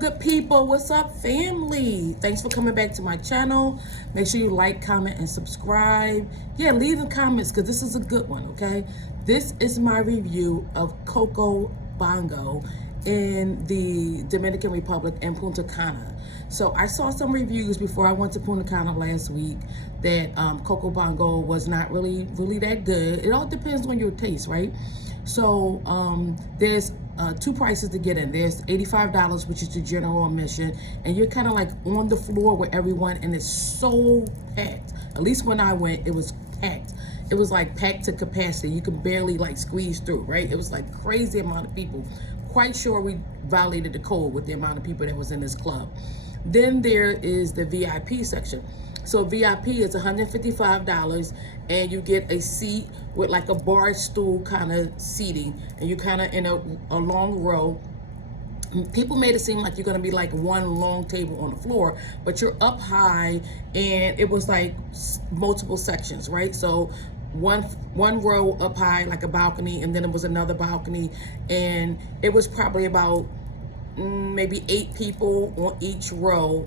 good people. What's up, family? Thanks for coming back to my channel. Make sure you like, comment, and subscribe. Yeah, leave the comments because this is a good one, okay? This is my review of CoCo Bongo in the Dominican Republic and Punta Cana. So I saw some reviews before I went to Punta Cana last week that CoCo Bongo was not really that good. It all depends on your taste, right? So there's two prices to get in. There's $85, which is the general admission, and you're kind of like on the floor with everyone, and it's so packed. At least when I went, it was packed. It was like packed to capacity. You could barely like squeeze through, right? It was like crazy amount of people. Quite sure we violated the code with the amount of people that was in this club. Then there is the VIP section. So VIP is $155, and you get a seat with like a bar stool kind of seating, and you kind of in a long row. People made it seem like you're gonna be like one long table on the floor, but you're up high, and it was like multiple sections, right? So one row up high, like a balcony, and then it was another balcony, and it was probably about maybe 8 people on each row,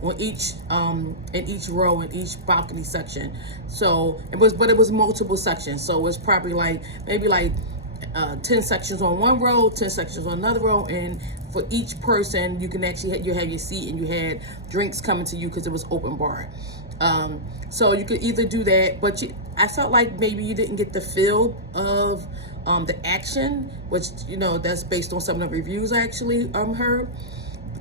in each balcony section. So it was multiple sections. So it was probably like maybe like 10 sections on one row, 10 sections on another row, and for each person you can actually you have your seat, and you had drinks coming to you because it was open bar. So you could either do that, but I felt like maybe you didn't get the feel of the action, which, you know, that's based on some of the reviews I actually heard,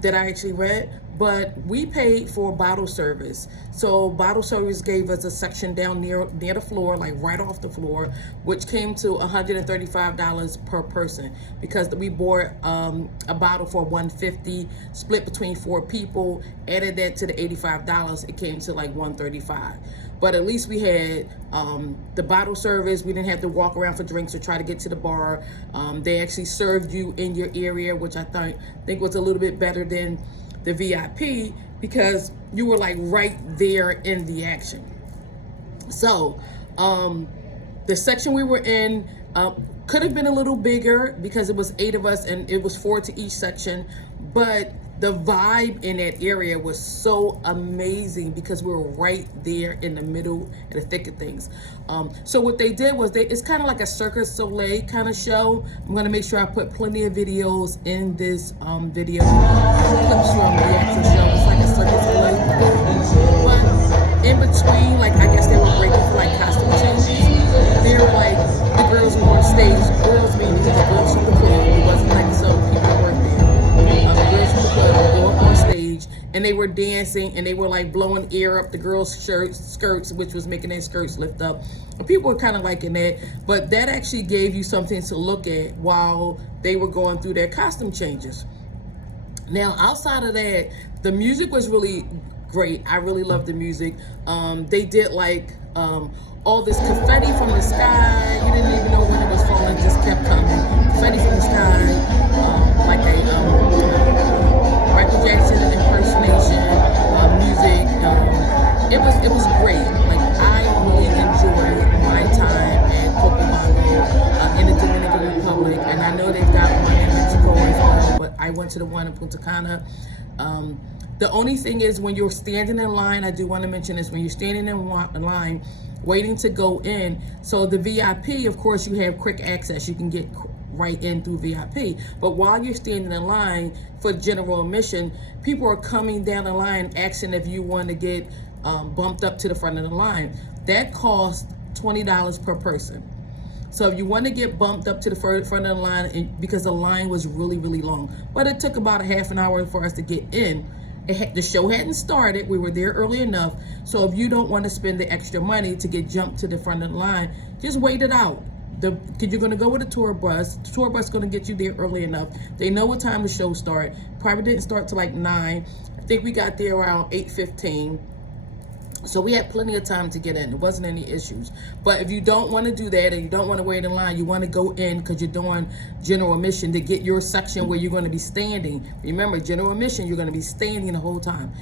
that I actually read. But we paid for bottle service. So bottle service gave us a section down near the floor, like right off the floor, which came to $135 per person, because we bought a bottle for $150, split between 4 people, added that to the $85, it came to like $135. But at least we had the bottle service. We didn't have to walk around for drinks or try to get to the bar. They actually served you in your area, which I think was a little bit better than the VIP, because you were like right there in the action. So the section we were in could have been a little bigger because it was 8 of us and it was 4 to each section, but the vibe in that area was so amazing because we were right there in the middle, in the thick of things. So what they did was it's kind of like a Cirque du Soleil kind of show. I'm gonna make sure I put plenty of videos in this video, clips from the actual show. It's like a Cirque du Soleil, but in between, like, I guess they were breaking for like costume changes. They were like, the girls were on stage. Girls meaning the girls from the club. It wasn't like some people that worked there. The girls from the club would go up on stage, and they were dancing, and they were like blowing air up the girls' skirts, which was making their skirts lift up. And people were kind of liking that, but that actually gave you something to look at while they were going through their costume changes. Now, outside of that, the music was really great. I really loved the music. They did like all this confetti from the sky. You didn't even know when it was falling, just kept coming. Confetti from the sky, like a Michael Jackson impersonation, music. It was great. Like, I really enjoyed my time at CoCo Bongo in the Dominican Republic, and I know they've got one in Mexico as well, but I went to the one in Punta Cana. The only thing is, when you're standing in line, I do want to mention this, when you're standing in line waiting to go in, so the VIP, of course, you have quick access. You can get right in through VIP. But while you're standing in line for general admission, people are coming down the line asking if you want to get bumped up to the front of the line. That costs $20 per person. So if you want to get bumped up to the front of the line, because the line was really long, but it took about a half an hour for us to get in. The show hadn't started. We were there early enough. So if you don't want to spend the extra money to get jumped to the front of the line, just wait it out. Because you're going to go with a tour bus. The tour bus is going to get you there early enough. They know what time the show started. Probably didn't start till like 9. I think we got there around 8:15. So we had plenty of time to get in. There wasn't any issues. But if you don't want to do that, and you don't want to wait in line, you want to go in because you're doing general admission to get your section where you're going to be standing. Remember, general admission, you're going to be standing the whole time.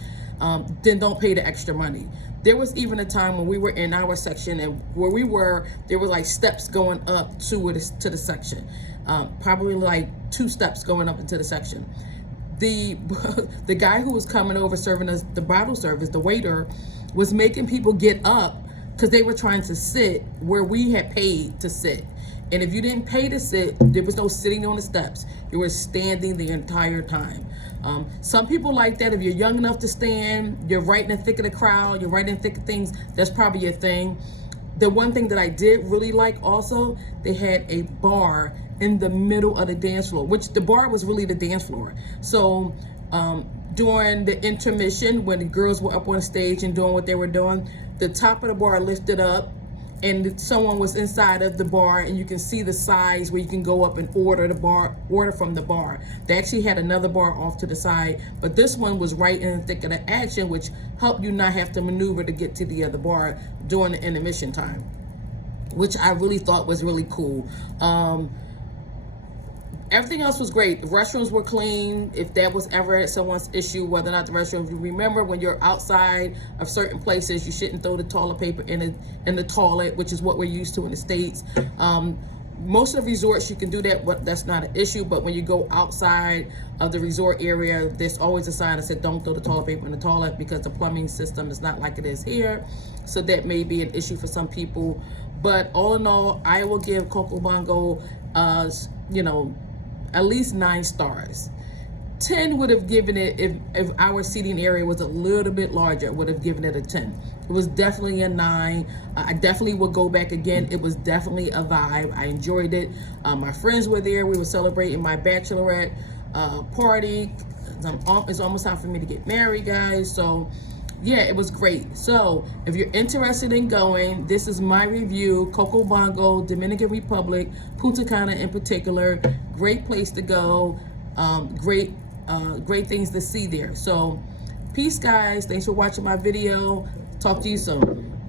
Then don't pay the extra money. There was even a time when we were in our section, and where we were, there were like steps going up to the section. Probably like 2 steps going up into the section. the the guy who was coming over serving us the bottle service, the waiter, was making people get up because they were trying to sit where we had paid to sit. And if you didn't pay to sit, there was no sitting on the steps. You were standing the entire time. Some people like that. If you're young enough to stand, you're right in the thick of the crowd, you're right in the thick of things, that's probably your thing. The one thing that I did really like also, they had a bar in the middle of the dance floor, which the bar was really the dance floor. So during the intermission, when the girls were up on stage and doing what they were doing, the top of the bar lifted up and someone was inside of the bar, and you can see the sides where you can go up and order from the bar. They actually had another bar off to the side, but this one was right in the thick of the action, which helped you not have to maneuver to get to the other bar during the intermission time, which I really thought was really cool. Everything else was great. The restrooms were clean. If that was ever someone's issue, whether or not the restroom, you remember when you're outside of certain places, you shouldn't throw the toilet paper in the toilet, which is what we're used to in the States. Most of the resorts you can do that, but that's not an issue. But when you go outside of the resort area, there's always a sign that said don't throw the toilet paper in the toilet, because the plumbing system is not like it is here. So that may be an issue for some people. But all in all, I will give CoCo Bongo, at least 9 stars. 10 would have given it, if our seating area was a little bit larger, would have given it a 10. It was definitely a 9. I definitely would go back again. It was definitely a vibe. I enjoyed it. My friends were there. We were celebrating my bachelorette party. It's almost time for me to get married, guys. So yeah, it was great. So if you're interested in going, this is my review. CoCo Bongo, Dominican Republic, Punta Cana in particular. Great place to go. Great things to see there. So peace, guys. Thanks for watching my video. Talk to you soon.